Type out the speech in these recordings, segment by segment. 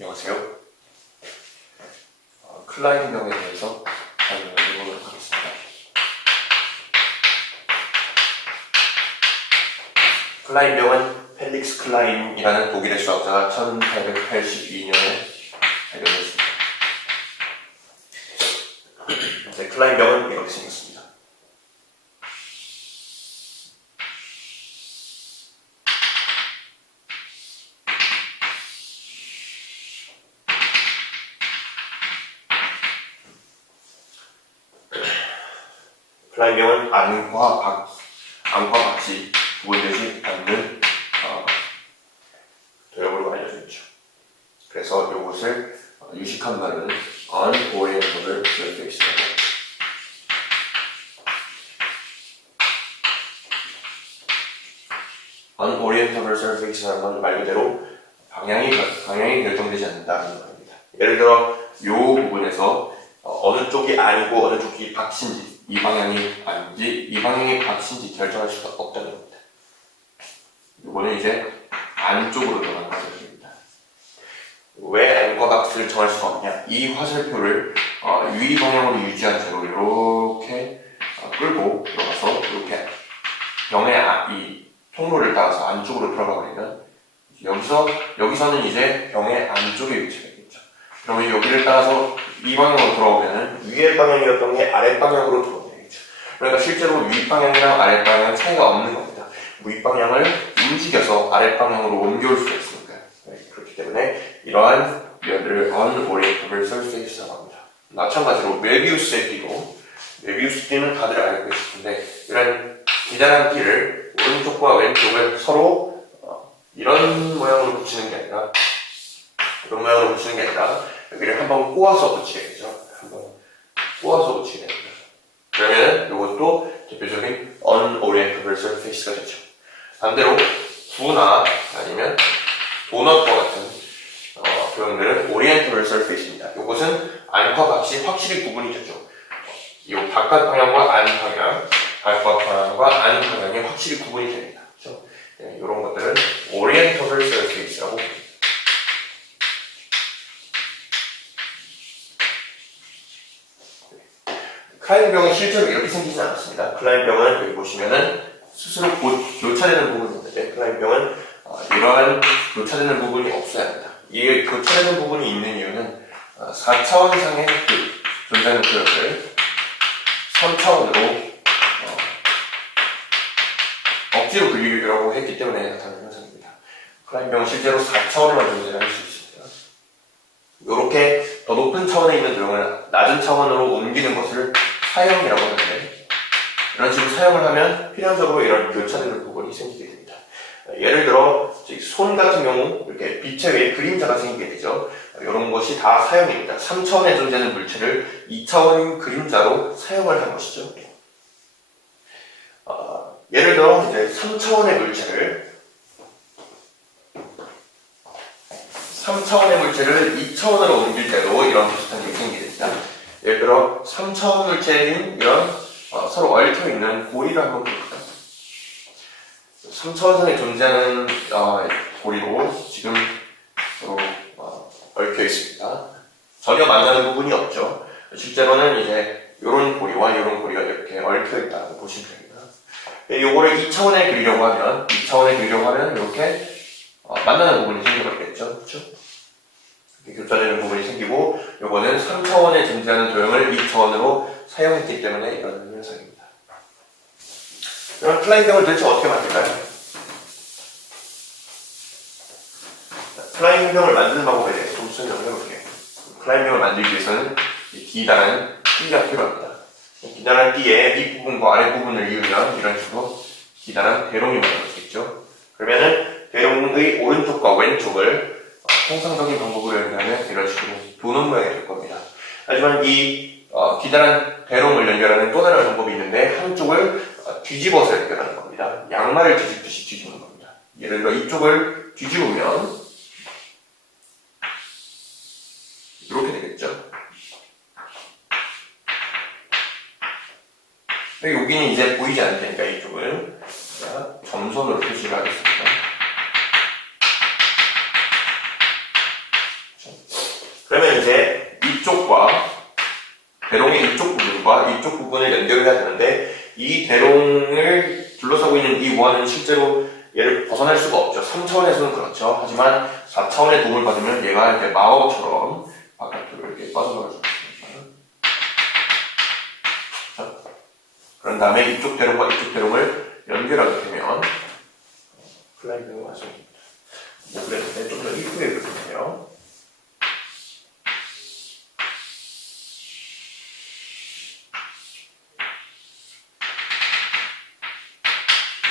안녕하세요. 클라인병에 대해서 설명을 해보도록 하겠습니다. 클라인병은 펠릭스 클라인이라는 독일의 수학자가 1882년에 발견했습니다. 클라인병은 이렇게 생겼습니다. 클라인병은 안과 박씨 구분되지 않는 도형으로 알려져 있죠. 그래서 이것을 유식한 말은 unorientable surface라고 합니다. unorientable surface라는 건 말 그대로 방향이 결정되지 않는다는 말입니다. 예를 들어 이 부분에서 어느 쪽이 아니고 어느 쪽이 박신지, 이 방향이 아닌지, 이 방향이 박신지 결정할 수가 없다는 겁니다. 이거는 이제 안쪽으로 들어가는 화살표입니다. 왜 안과 박스를 정할 수가 없냐? 이 화살표를 유의 방향으로 유지한 채로 이렇게 끌고 들어가서 이렇게 병의 이 통로를 따라서 안쪽으로 들어가 버리면 여기서는 이제 병의 안쪽에 위치하겠죠. 그러면 여기를 따라서 이 방향으로 돌아오면은 위의 방향이었던 게 아랫 방향으로 돌아오겠죠. 그러니까 실제로 위 방향이랑 아랫 방향은 차이가 없는 겁니다. 위 방향을 움직여서 아랫 방향으로 옮겨올 수가 있으니까요. 그렇기 때문에 이러한 면을 unorientable surface라고 합니다. 마찬가지로 메비우스의 띠도, 메비우스 띠는 다들 알고 계실 텐데 이런 기다란 띠를 오른쪽과 왼쪽을 서로 이런 모양으로 붙이는 게 아니라 이런 모양으로 붙이는 게 아니라 여기를 한번 꼬아서 붙이게 되죠. 한번 꼬아서 붙이게 됩니다. 그러면 이것도 대표적인 unorientable surface가 되죠. 반대로 부나 아니면 도넛과 같은 도형들은 orientable surface입니다. 이것은 안과 박이 확실히 구분이 되죠. 이 바깥 방향과 안 방향, 바깥 방향과 안 방향이 확실히 구분이 됩니다. 그렇죠? 네, 이런 것들은 orientable surface라고 합니다. 클라인병은 실제로 이렇게 생기지 않았습니다. 클라인병은 여기 보시면은 스스로 곧 교차되는 부분이 있는데 클라인병은 이러한 교차되는 부분이 없어야 합니다. 이 교차되는 부분이 있는 이유는 4차원상의 존재하는 표현을 3차원으로 억지로 그리려고 했기 때문에 나타나는 현상입니다. 클라인병은 실제로 4차원에만 존재할 수 있습니다. 이렇게 더 높은 차원에 있는 도형을 낮은 차원으로 옮기는 것을 사형이라고 하는데 이런 식으로 사용을 하면 필연적으로 이런 교차되는 부분이 생기게 됩니다. 예를 들어 손 같은 경우 이렇게 빛에 의해 그림자가 생기게 되죠. 이런 것이 다 사용입니다. 3차원에 존재하는 물체를 2차원 그림자로 사용을 한 것이죠. 예를 들어 이제 3차원의 물체를 2차원으로 옮길 때도 이런 비슷한 일이 생기게 됩니다. 예를 들어 3차원 물체인 이런 서로 얽혀있는 고리를 한번 볼까요? 3차원상에 존재하는 고리로 지금 서로 얽혀있습니다. 전혀 만나는 부분이 없죠. 실제로는 이제 이런 고리와 이런 고리가 이렇게 얽혀있다고 보시면 됩니다. 요거를 2차원에 그리려고 하면 이렇게 만나는 부분이 생겨버리겠죠. 그렇죠? 교차되는 부분이 생기고 요거는 3차원에 존재하는 도형을 2차원으로 사용했기 때문에 이런 현상입니다. 그럼 클라인병을 도대체 어떻게 만들까요? 클라인병을 만드는 방법에 대해서 좀 설명을 해볼게요. 클라인병을 만들기 위해서는 기다란 띠가 필요합니다. 기다란 띠의 윗부분과 아랫부분을 이으면 이런 식으로 기다란 대롱이 만들어지겠죠. 그러면은 대롱의 오른쪽과 왼쪽을 통상적인 방법으로 연결하면 이런 식으로 도넛 모양이 될 겁니다. 하지만 이 기다란 대롱을 연결하는 또 다른 방법이 있는데 한쪽을 뒤집어서 연결하는 겁니다. 양말을 뒤집듯이 뒤집는 겁니다. 예를 들어 이쪽을 뒤집으면 이렇게 되겠죠. 여기는 이제 보이지 않을 테니까 이쪽은 점선으로 표시를 하겠습니다. 대롱의 이쪽 부분과 이쪽 부분을 연결해야 되는데 이 대롱을 둘러싸고 있는 이 원은 실제로 얘를 벗어날 수가 없죠. 3차원에서는 그렇죠. 하지만 4차원의 도움을 받으면 얘가 이렇게 마법처럼 바깥으로 이렇게 빠져나갈 수 있습니다. 그런 다음에 이쪽 대롱과 이쪽 대롱을 연결하게 되면 플라이빙이 완성됩니다. 뭐 그랬는데 좀 더 이쁘게 그려주세요.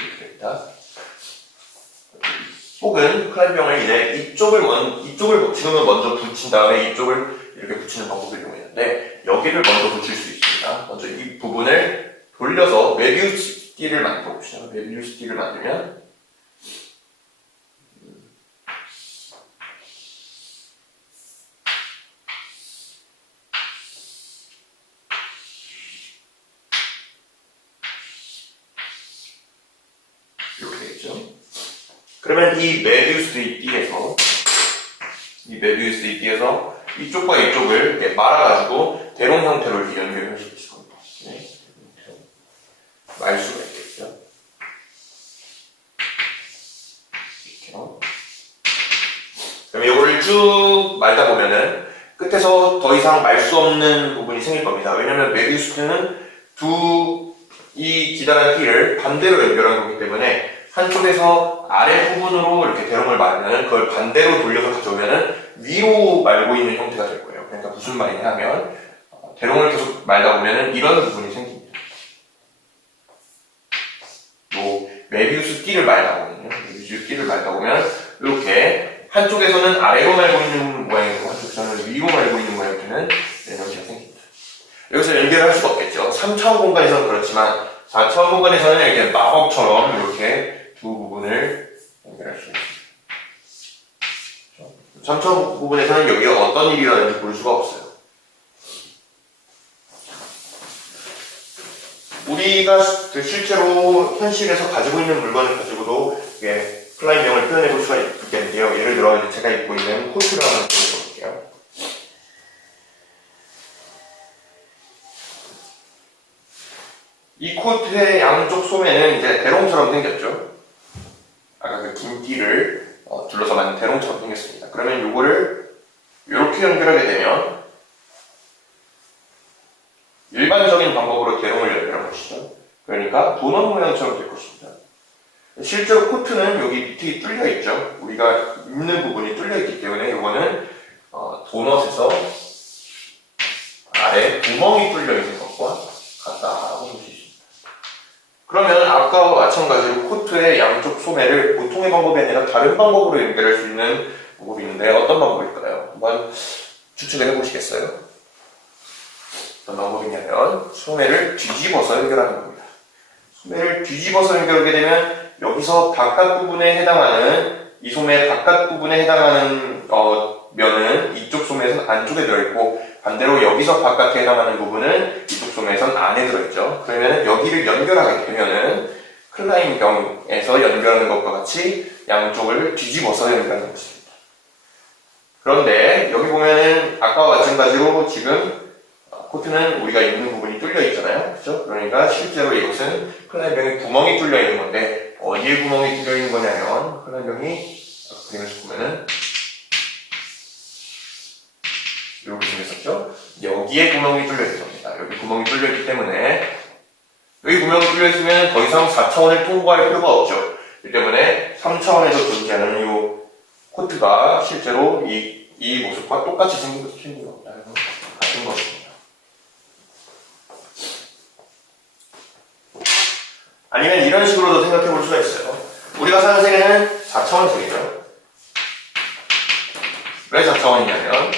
이렇게 됩니다. 혹은 클라이빙을 이제 이쪽을 지금은 먼저 붙인 다음에 이쪽을 이렇게 붙이는 방법을 이용했는데 여기를 먼저 붙일 수 있습니다. 먼저 이 부분을 돌려서 메비우스 띠를 만들어 봅시다. 메비우스 띠를 만들면 이렇게 되겠죠. 그러면 이 메비우스 띠에서 이쪽과 이쪽을 이렇게 말아가지고 대롱 형태로 이렇게 연결할 수 있을 겁니다. 네. 말수가 있겠죠. 이렇게요. 그럼 이거를 쭉 말다 보면은 끝에서 더 이상 말 수 없는 부분이 생길 겁니다. 왜냐면 메비우스는 이 기다란 띠를 반대로 연결한 거기 때문에 한쪽에서 아래 부분으로 이렇게 대롱을 말면 그걸 반대로 돌려서 가져오면은 위로 말고 있는 형태가 될 거예요. 그러니까 무슨 말이냐 하면 대롱을 계속 말다 보면은 이런 부분이 생깁니다. 메비우스 띠를 말다 보면 이렇게 한쪽에서는 아래로 말고 있는 모양이고 한쪽에서는 위로 말고 있는 모양이 되는 이런 형태가 생깁니다. 여기서 연결을 할 수가 없겠죠. 3차원 공간에서는 그렇지만 4차원 공간에서는 이렇게 마법처럼 이렇게 두 부분을 연결할 수 있습니다. 3차원 부분에서는 여기가 어떤 일이 일어나는지 볼 수가 없어요. 우리가 실제로 현실에서 가지고 있는 물건을 가지고도 클라이밍을 표현해 볼 수가 있겠는데요. 예를 들어 제가 입고 있는 코트를 한번 보여볼게요. 이 코트의 양쪽 소매는 이제 대롱처럼 생겼죠. 아까 그 긴 띠를 둘러서 만든 대롱처럼 생겼습니다. 그러면 이거를 이렇게 연결하게 되면 일반적인 방법으로 대롱을 연결한 것이죠. 그러니까 도넛 모양처럼 될 것입니다. 실제로 코트는 여기 밑에 뚫려 있죠. 우리가 입는 부분이 뚫려 있기 때문에 이거는 도넛에서 아래 구멍이 뚫려 있는 것과 같다고 볼 수 있습니다. 그러면 아까와 마찬가지로 코트의 양쪽 소매를 보통의 방법이 아니라 다른 방법으로 연결할 수 있는 방법이 있는데 어떤 방법일까요? 한번 추측을 해보시겠어요? 어떤 방법이냐면 소매를 뒤집어서 연결하는 겁니다. 소매를 뒤집어서 연결하게 되면 여기서 바깥 부분에 해당하는 이 소매 바깥 부분에 해당하는 면은 이쪽 소매에서는 안쪽에 들어있고 반대로 여기서 바깥에 해당하는 부분은 이쪽 소매에서는 안에 들어있죠. 그러면 여기를 연결하게 되면은 클라인병에서 연결하는 것과 같이 양쪽을 뒤집어서 연결하는 것입니다. 그런데 여기 보면은 아까와 마찬가지로 지금 코트는 우리가 입는 부분이 뚫려 있잖아요. 그렇죠? 그러니까 실제로 이것은 클라인병에 구멍이 뚫려 있는 건데 어디에 구멍이 뚫려 있는 거냐면 클라인병이 그림에서 보면은 이렇게 생겼었죠? 여기에 구멍이 뚫려 있는 겁니다. 여기 구멍이 뚫려 있기 때문에 여기 구멍이 뚫려 있으면 더 이상 4차원을 통과할 필요가 없죠. 이 때문에 3차원에서 존재하는 이 코트가 실제로 이 모습과 똑같이 생긴 겁니다. 같은 것입니다. 아니면 이런 식으로도 생각해 볼 수가 있어요. 우리가 사는 세계는 4차원 세계죠. 왜 4차원이냐면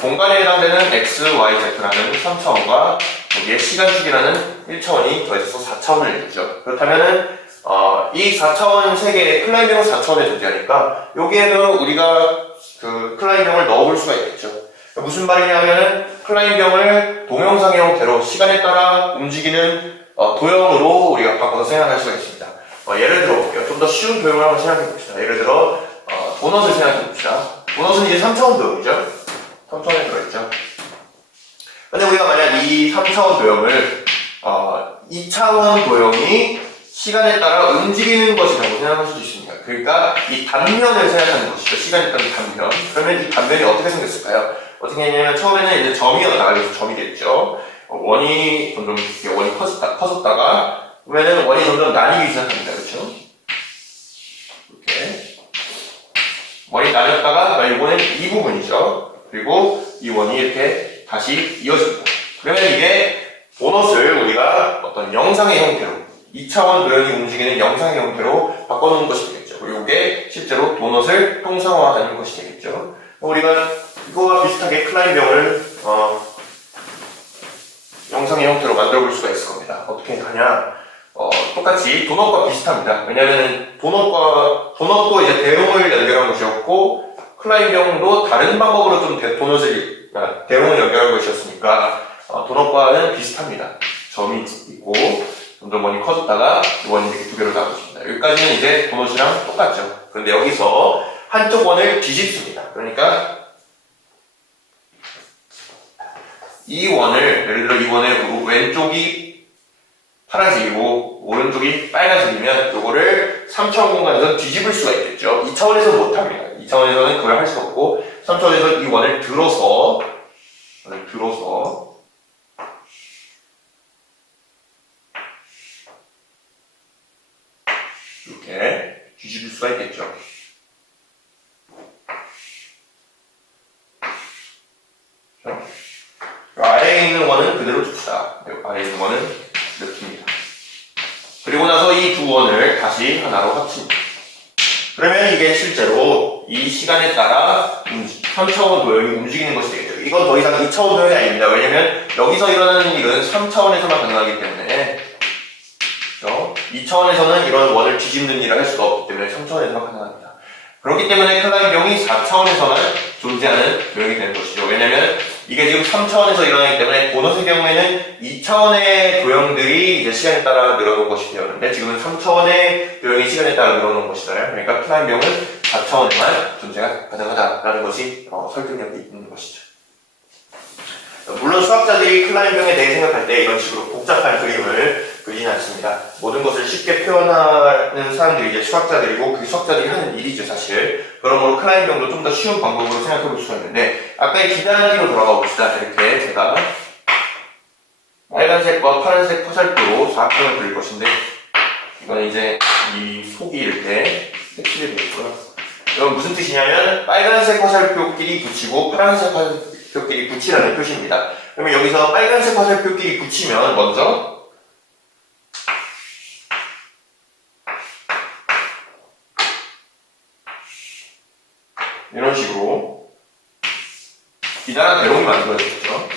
공간에 해당되는 x, y, z라는 3차원과 여기에 시간축이라는 1차원이 더해져서 4차원을 이루죠. 그렇다면은 이 4차원 세계에 클라이밍은 4차원에 존재하니까 여기에도 우리가 그 클라이밍을 넣어볼 수가 있겠죠. 무슨 말이냐면 클라이밍을 동영상의 형태로 시간에 따라 움직이는 도형으로 우리가 바꿔서 생각할 수가 있습니다. 예를 들어 볼게요. 좀 더 쉬운 도형을 한번 생각해 봅시다. 예를 들어 도넛을 생각해 봅시다. 도넛은 이제 3차원 도형이죠. 3차원에 들어있죠. 근데 우리가 만약 이 3차원 도형을 2차원 도형이 시간에 따라 움직이는 것이라고 생각할 수도 있습니다. 그러니까 이 단면을 생각하는 것이죠. 시간에 따른 단면. 그러면 이 단면이 어떻게 생겼을까요? 어떻게 했냐면 처음에는 이제 점이었다가 여기서 점이 됐죠. 원이 점점 원이 커졌다가 그러면은 원이 점점 나뉘기 시작합니다. 그렇죠? 이렇게 원이 나뉘었다가 이번엔 이 부분이죠. 그리고 이 원이 이렇게 다시 이어집니다. 그러면 이게 도넛을 우리가 어떤 영상의 형태로 2차원 도형이 움직이는 영상의 형태로 바꿔놓은 것이 되겠죠. 그리고 이게 실제로 도넛을 형상화하는 것이 되겠죠. 우리가 이거와 비슷하게 클라인병을 영상의 형태로 만들어 볼 수가 있을 겁니다. 어떻게 하냐? 똑같이 도넛과 비슷합니다. 왜냐하면 도넛도 이제 대롱을 연결한 것이었고 클라인병도 다른 방법으로 좀 대롱을 연결한 것이었으니까 도넛과는 비슷합니다. 점이 있고 점점 원이 커졌다가 원이 이렇게 두 개로 나눠집니다. 여기까지는 이제 도넛이랑 똑같죠. 그런데 여기서 한쪽 원을 뒤집습니다. 그러니까 이 원을, 예를 들어 이 원의 왼쪽이 파란색이고 오른쪽이 빨간색이면 이거를 3차원 공간에서 뒤집을 수가 있겠죠. 2차원에서는 못합니다. 2차원에서는 그걸 할 수가 없고 3차원에서 이 원을 들어서 이렇게 뒤집을 수가 있겠죠. 아래에 있는 원은 그대로 둡시다. 아래에 있는 원은 그대로 둡니다. 그리고 나서 이 두 원을 다시 하나로 합칩니다. 그러면 이게 실제로 이 시간에 따라 3차원 도형이 움직이는 것이 되겠죠. 이건 더 이상 2차원 도형이 아닙니다. 왜냐면 여기서 일어나는 일은 3차원에서만 가능하기 때문에 2차원에서는 이런 원을 뒤집는 일을 할 수가 없기 때문에 3차원에서만 가능합니다. 그렇기 때문에 클라인병이 4차원에서만 존재하는 도형이 되는 것이죠. 왜냐면 이게 지금 3차원에서 일어나기 때문에 도넛의 경우에는 2차원의 도형들이 이제 시간에 따라 늘어놓은 것이 되었는데 지금은 3차원의 도형이 시간에 따라 늘어놓은 것이잖아요. 그러니까 클라인병은 4차원에만 존재가 가능하다라는 것이 설득력이 있는 것이죠. 물론 수학자들이 클라인병에 대해 생각할 때 이런 식으로 복잡한 그림을 그리진 않습니다. 모든 것을 쉽게 표현하는 사람들이 이제 수학자들이고 그 수학자들이 하는 일이죠, 사실. 그러므로 클라인병도 좀 더 쉬운 방법으로 생각해 볼 수가 있는데 아까 이 기단기로 돌아가 봅시다. 이렇게 제가 빨간색과 파란색 화살표로 사각형을 그릴 것인데 이거는 이제 이 속이 이렇게 색칠이 되어 있고요. 이건 무슨 뜻이냐면 빨간색 화살표끼리 붙이고 파란색 화살표끼리 붙이라는 표시입니다. 그러면 여기서 빨간색 화살표끼리 붙이면 먼저 이런 식으로 기다란 대롱이 만들어졌죠.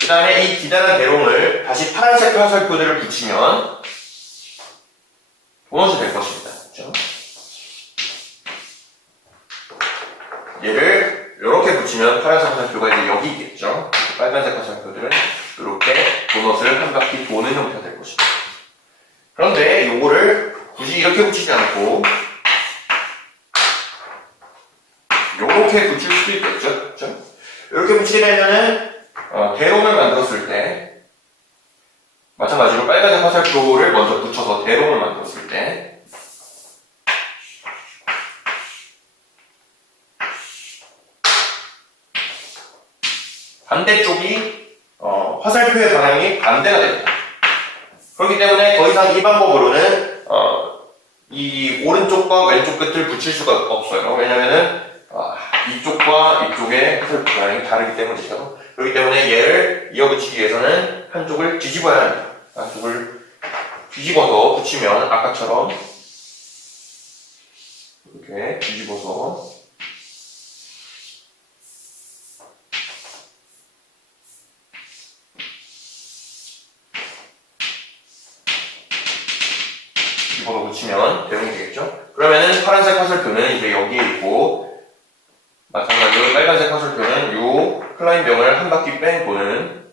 그 다음에 이 기다란 대롱을 다시 파란색 화살표들을 붙이면 도넛이 될 것입니다. 그렇죠? 얘를 이렇게 붙이면 파란색 화살표가 이제 여기 있겠죠. 빨간색 화살표들은 이렇게 도넛을 한 바퀴 도는 형태가 될 것입니다. 그런데 요거를 굳이 이렇게 붙이지 않고 이렇게 붙일 수도 있겠죠. 그렇죠? 이렇게 붙이게 되면은 대롱을 만들었을 때 마찬가지로 빨간색 화살표를 먼저 붙여서 대롱을 만들었을 때 반대쪽이 화살표의 방향이 반대가 됩니다. 그렇기 때문에 더 이상 이 방법으로는 이 오른쪽과 왼쪽 끝을 붙일 수가 없어요. 왜냐면은 이쪽과 이쪽의 화살표 방향이 다르기 때문이죠. 그렇기 때문에 얘를 이어붙이기 위해서는 한쪽을 뒤집어야 합니다. 한쪽을 뒤집어서 붙이면 아까처럼 이렇게 뒤집어서 붙이면 대롱이 되겠죠. 그러면은 파란색 화살표는 이제 여기에 있고 마찬가지로 빨간색 화살표는 요 클라인병을 한 바퀴 뺑 도는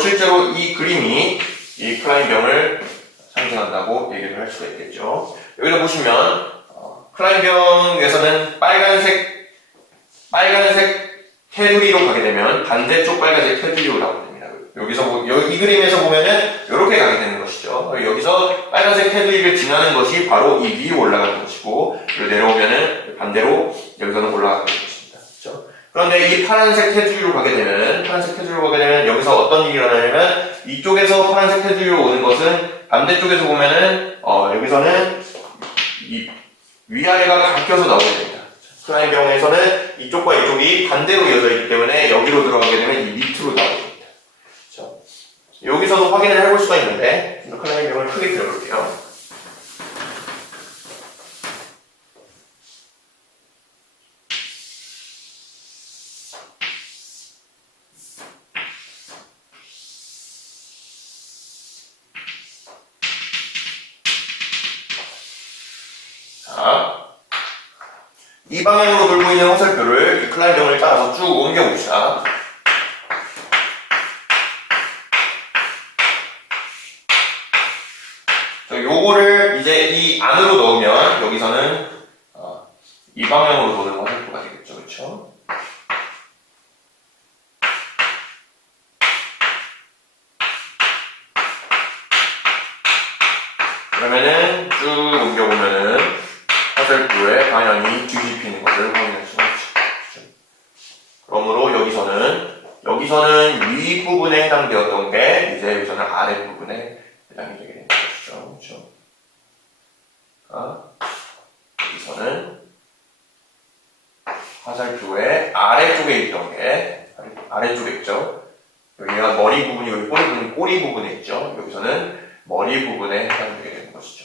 실제로 이 그림이 이 클라인병을 상징한다고 얘기를 할 수가 있겠죠. 여기서 보시면 클라인병에서는 빨간색 테두리로 가게 되면 반대쪽 빨간색 테두리로 나오게 됩니다. 여기서 이 그림에서 보면은 이렇게 가게 되는 것이죠. 여기서 빨간색 테두리를 지나는 것이 바로 이 위로 올라가는 것이고, 그리고 내려오면은 반대로 여기서는 올라가게 되는 것입니다. 그렇죠? 그런데 이 파란색 테두리로 가게 되면 여기서 어떤 일이 일어나냐면 이쪽에서 파란색 테두리로 오는 것은 반대쪽에서 보면은 여기서는 이 위아래가 바뀌어서 나오게 됩니다. 클라인병에서는 이쪽과 이쪽이 반대로 이어져 있기 때문에 여기로 들어가게 되면 이 밑으로 나오게 됩니다. 그렇죠? 여기서도 확인을 해볼 수가 있는데 클라인병을 크게 그려볼게요. 자, 이 방향으로 돌고 있는 화살표를 이 클라인병을 따라서 쭉 옮겨봅시다. 요거를 이제 이 안으로 넣으면 여기서는 이 방향으로 도는 화살표가 되겠죠. 그렇죠? 그러면은 쭉 옮겨보면은 화살표의 방향이 뒤집히는 것을 확인할 수가 있죠. 그러므로 여기서는 위 부분에 해당되었던 게 이제 여기서는 아래 부분에 해당이 되게 되는 것이죠. 그렇죠? 여기서는 화살표의 아래쪽에 있던 게 아래쪽에 있죠. 여기가 머리 부분이 여기 꼬리 부분에 있죠. 여기서는 머리 부분에 해당되게 되는 것이죠.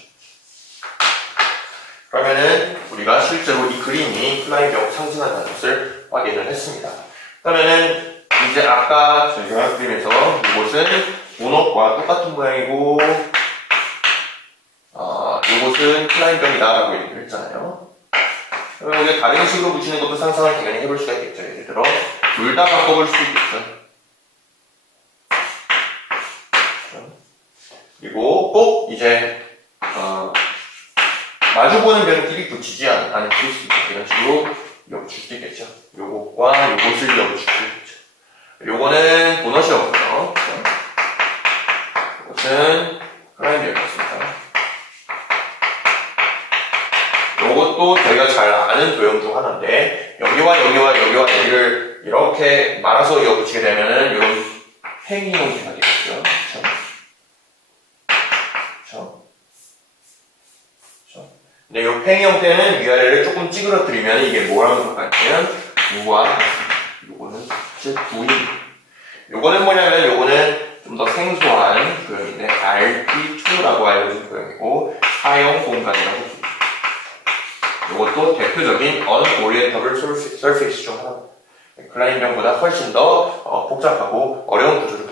그러면은 우리가 실제로 이 그림이 클라인병을 상징한다는 것을 확인을 했습니다. 그러면은 이제 아까 저희가 그림에서 이곳은 본업과 똑같은 모양이고 이곳은 클라인병이다 라고 얘기를 했잖아요. 여기 다른 식으로 붙이는 것도 상상을 당연히 해볼 수가 있겠죠. 예를 들어 둘 다 바꿔볼 수도 있겠죠. 그리고 꼭 이제 마주보는 병끼리 붙이지 않을 수 있습니다. 이런 식으로 이어붙일 수도 있겠죠. 요것과 요것을 이어붙일 수 있겠죠. 요거는 보너시 없고요. 이것은 클라인병이었습니다. 요것도 저희가 잘 아는 도형 중 하나인데 여기와 여기를 이렇게 말아서 이어붙이게 되면은 이런 팽이 형태가 되겠죠. 그렇죠? 근데 이 팽이 형태는 위아래를 조금 찌그러뜨리면 이게 뭐라고 할까요? 우와, 요거는 즉 부인. 요거는 뭐냐면 요거는 좀 더 생소한 표현인데 RP2라고 알려진 표현이고 사용 공간이라고 합니다. 요것도 대표적인 unorientable surface 중 하나입니다. 클라인병보다 훨씬 더 복잡하고 어려운 구조를